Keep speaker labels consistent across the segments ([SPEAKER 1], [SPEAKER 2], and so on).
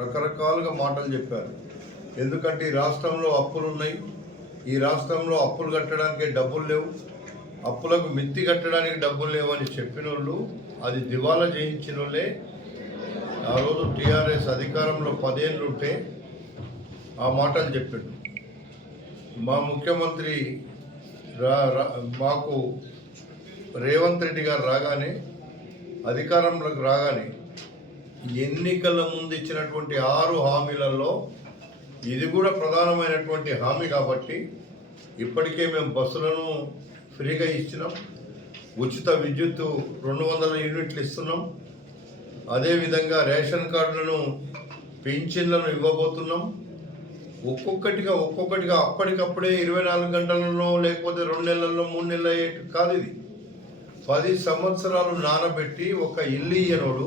[SPEAKER 1] రకరకాలుగా మాటలు చెప్పారు. ఎందుకంటే ఈ రాష్ట్రంలో అప్పులు ఉన్నాయి. ఈ రాష్ట్రంలో అప్పులు కట్టడానికి డబ్బులు లేవు. అప్పులకు మిత్తి కట్టడానికి డబ్బులు లేవు అని చెప్పిన వాళ్ళు అది దివాలా చేయించిన వాళ్ళే ఆ రోజు టీఆర్ఎస్ అధికారంలో పదేళ్ళు ఉంటే ఆ మాటలు చెప్పాడు మా ముఖ్యమంత్రి రా- మాకు రేవంత్ రెడ్డి గారు రాగానే అధికారంలోకి రాగానే ఎన్నికల ముందు ఇచ్చినటువంటి ఆరు హామీలలో ఇది కూడా ప్రధానమైనటువంటి హామీ కాబట్టి ఇప్పటికే మేము బస్సులను ఫ్రీగా ఇచ్చినాం. ఉచిత విద్యుత్ రెండు వందల యూనిట్లు ఇస్తున్నాం. అదేవిధంగా రేషన్ కార్డులను పెన్షన్లను ఇవ్వబోతున్నాం. ఒక్కొక్కటిగా ఒక్కొక్కటిగా అప్పటికప్పుడే ఇరవై నాలుగు గంటలలో లేకపోతే రెండు నెలల్లో మూడు నెలలు అయ్యేటి కాదు ఇది. పది సంవత్సరాలు నానబెట్టి ఒక ఇల్లు ఇయ్యనోడు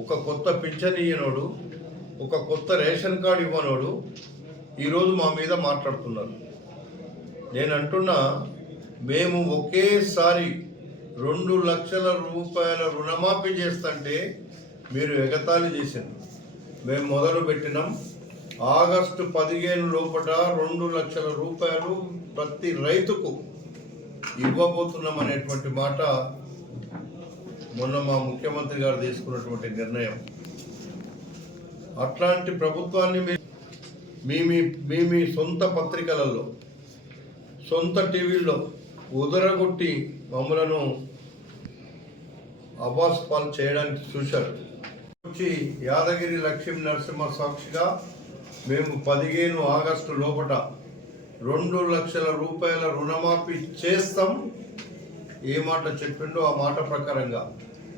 [SPEAKER 1] ఒక కొత్త పింఛన్ ఇయ్యనోడు ఒక కొత్త రేషన్ కార్డు ఇవ్వనోడు ఈరోజు మా మీద మాట్లాడుతున్నారు. నేను అంటున్నా మేము ఒకేసారి రెండు లక్షల రూపాయల రుణమాఫీ చేస్తుంటే మీరు ఎగతాళి చేశారు మేము మొదలు పెట్టినాం. ఆగస్టు పదిహేను లోపల రెండు లక్షల రూపాయలు ప్రతి రైతుకు ఇవ్వబోతున్నాం అనేటువంటి మాట మొన్న మా ముఖ్యమంత్రి గారు తీసుకున్నటువంటి నిర్ణయం. అట్లాంటి ప్రభుత్వాన్ని మీ మీ మీ- మీ సొంత పత్రికలలో సొంత టీవీల్లో ఉదరగొట్టి మమ్మలను అబ్బాస్ పాల్ చేయడానికి చూశారు. వచ్చి యాదగిరి లక్ష్మీ నరసింహ సాక్షిగా మేము పదిహేను ఆగస్టు లోపట రెండు లక్షల రూపాయల రుణమాఫీ చేస్తాం. ఏ మాట చెప్పిండో ఆ మాట ప్రకారంగా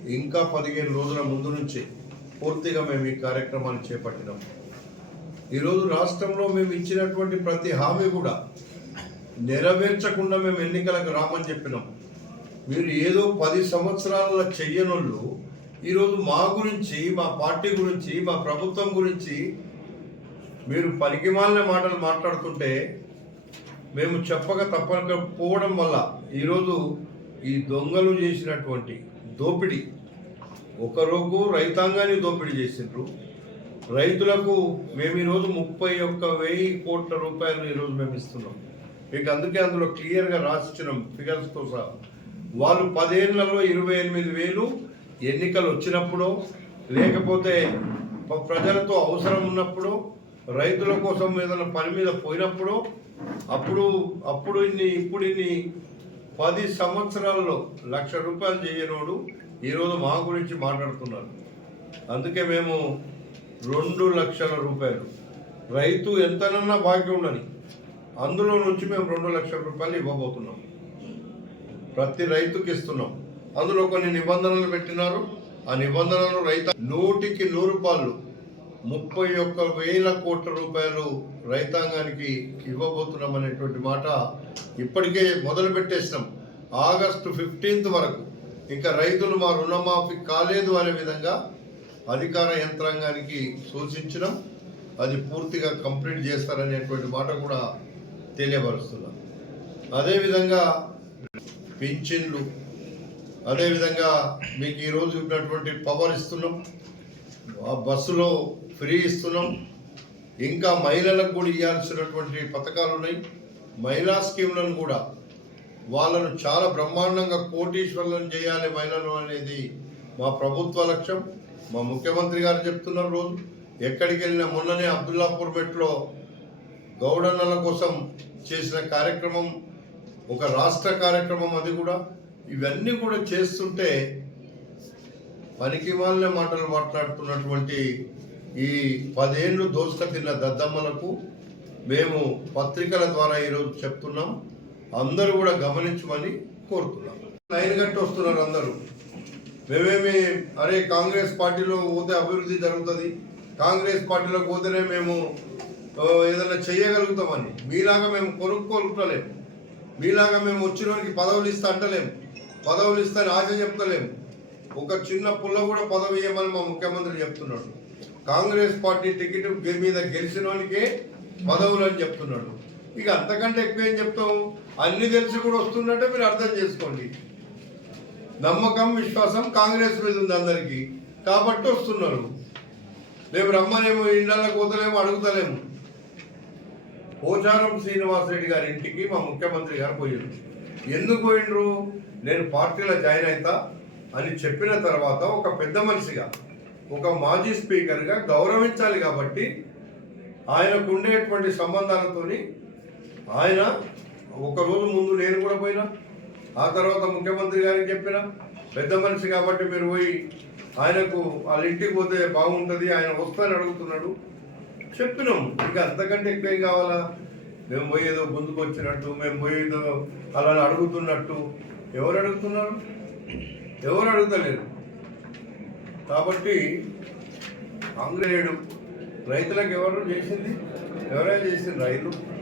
[SPEAKER 1] ఇంకా పదిహేను రోజుల ముందు నుంచి పూర్తిగా మేము ఈ కార్యక్రమాన్ని చేపట్టినాం. ఈరోజు రాష్ట్రంలో మేము ఇచ్చినటువంటి ప్రతి హామీ కూడా నెరవేర్చకుండా మేము ఎన్నికలకు రామని చెప్పినాం. మీరు ఏదో పది సంవత్సరాల చెయ్యనోళ్ళు ఈరోజు మా గురించి మా పార్టీ గురించి మా ప్రభుత్వం గురించి మీరు పనికిమాలిన మాటలు మాట్లాడుతుంటే మేము చెప్పక తప్పక పోవడం వల్ల ఈరోజు ఈ దొంగలు చేసినటువంటి దోపిడీ ఒకరోజు రైతాంగాన్ని దోపిడీ చేసిండ్రు. రైతులకు మేము ఈరోజు ముప్పై ఒక్క వెయ్యి కోట్ల రూపాయలు ఈరోజు మేము ఇస్తున్నాం. మీకు అందుకే అందులో క్లియర్గా రాసిచ్చినాం ఫిగర్స్తో సహా. వాళ్ళు పదేళ్ళలో ఇరవై ఎనిమిది వేలు ఎన్నికలు వచ్చినప్పుడు లేకపోతే ప్రజలతో అవసరం ఉన్నప్పుడు రైతుల కోసం ఏదైనా పని మీద పోయినప్పుడు అప్పుడు అప్పుడు ఇన్ని ఇప్పుడు ఇన్ని పది సంవత్సరాల్లో లక్ష రూపాయలు చేయనోడు ఈరోజు మా గురించి మాట్లాడుతున్నారు. అందుకే మేము రెండు లక్షల రూపాయలు. రైతు ఎంతనన్నా భాగ్యం ఉండని అందులో నుంచి మేము రెండు లక్షల రూపాయలు ఇవ్వబోతున్నాం. ప్రతి రైతుకి ఇస్తున్నాం. అందులో కొన్ని నిబంధనలు పెట్టినారు. ఆ నిబంధనలు రైతు నూటికి నూరు రూపాయలు ముప్పై ఒక్క వేల కోట్ల రూపాయలు రైతాంగానికి ఇవ్వబోతున్నాం అనేటువంటి మాట ఇప్పటికే మొదలు పెట్టేసినాం. ఆగస్టు ఫిఫ్టీన్త్ వరకు. ఇంకా రైతులు మా రుణమాఫీ కాలేదు అనే విధంగా అధికార యంత్రాంగానికి సూచించడం అది పూర్తిగా కంప్లీట్ చేస్తారనేటువంటి మాట కూడా తెలియపరుస్తున్నాం. అదేవిధంగా పింఛన్లు అదేవిధంగా మీకు ఈరోజు ఉన్నటువంటి పవర్ ఇస్తున్నాం. బస్సులో ఫ్రీ ఇస్తున్నాం. ఇంకా మహిళలకు కూడా ఇవ్వాల్సినటువంటి పథకాలు ఉన్నాయి. మహిళా స్కీమ్లను కూడా వాళ్ళను చాలా బ్రహ్మాండంగా కోటీశ్వరులను చేయాలి మహిళలు అనేది మా ప్రభుత్వ లక్ష్యం. మా ముఖ్యమంత్రి గారు చెప్తున్నారు రోజు. ఎక్కడికి వెళ్ళినా మొన్ననే అబ్దుల్లాపూర్ మెట్లో గౌడన్నల కోసం చేసిన కార్యక్రమం ఒక రాష్ట్ర కార్యక్రమం అది కూడా. ఇవన్నీ కూడా చేస్తుంటే పనికి వాళ్ళ మాటలు మాట్లాడుతున్నటువంటి ఈ పదేళ్ళు దోసుక తిన్న దద్దమ్మలకు మేము పత్రికల ద్వారా ఈరోజు చెప్తున్నాం. అందరూ కూడా గమనించమని కోరుతున్నాం. లైన్ కట్టి వస్తున్నారు అందరూ. మేమేమి అరే కాంగ్రెస్ పార్టీలో పోతే అభివృద్ధి జరుగుతుంది. కాంగ్రెస్ పార్టీలోకి పోతేనే మేము ఏదైనా చేయగలుగుతామని మీలాగా మేము కొనుక్కోలుంటలేము మీలాగా మేము వచ్చిన వారికి పదవులు ఇస్తా అంటలేము పదవులు ఇస్తాని ఆశ చెప్తలేము ఒక చిన్న పుల్ల కూడా పదవి ఇవ్వమని మా ముఖ్యమంత్రి చెప్తున్నాడు. కాంగ్రెస్ పార్టీ టికెట్ మీద గెలిచిన వానికే పదవులు అని చెప్తున్నాడు. ఇక అంతకంటే ఎక్కువ ఏం చెప్తాం అన్ని తెలిసి కూడా వస్తున్నట్టే మీరు అర్థం చేసుకోండి. నమ్మకం విశ్వాసం కాంగ్రెస్ మీద ఉంది అందరికీ. కాబట్టి వస్తున్నారు. మేము రమ్మనేమో ఇళ్ళకి పోతలేమో అడుగుతలేము. పోచారం శ్రీనివాసరెడ్డి గారి ఇంటికి మా ముఖ్యమంత్రి గారు పోయారు. ఎందుకు పోయిండ్రు? నేను పార్టీలో జాయిన్ అవుతా అని చెప్పిన తర్వాత ఒక పెద్ద మనిషిగా ఒక మాజీ స్పీకర్గా గౌరవించాలి కాబట్టి ఆయనకు ఉండేటువంటి సంబంధాలతోని ఆయన ఒక రోజు ముందు నేను కూడా పోయినా ఆ తర్వాత ముఖ్యమంత్రి గారికి చెప్పిన పెద్ద మనిషి కాబట్టి మీరు పోయి ఆయనకు వాళ్ళ ఇంటికి పోతే బాగుంటుంది ఆయన వస్తానని అడుగుతున్నాడు. చెప్పినాం ఇంకా అంతకంటే ఎక్కువ ఏం కావాలా? మేము పోయేదో ముందుకు వచ్చినట్టు మేము పోయేదో అలా అడుగుతున్నట్టు ఎవరు అడుగుతున్నారు? ఎవరు అడుగుతలేరు. కాబట్టి కాంగ్రెస్ రైతులకు ఎవరు చేసింది? ఎవరైనా చేసింది రైతు.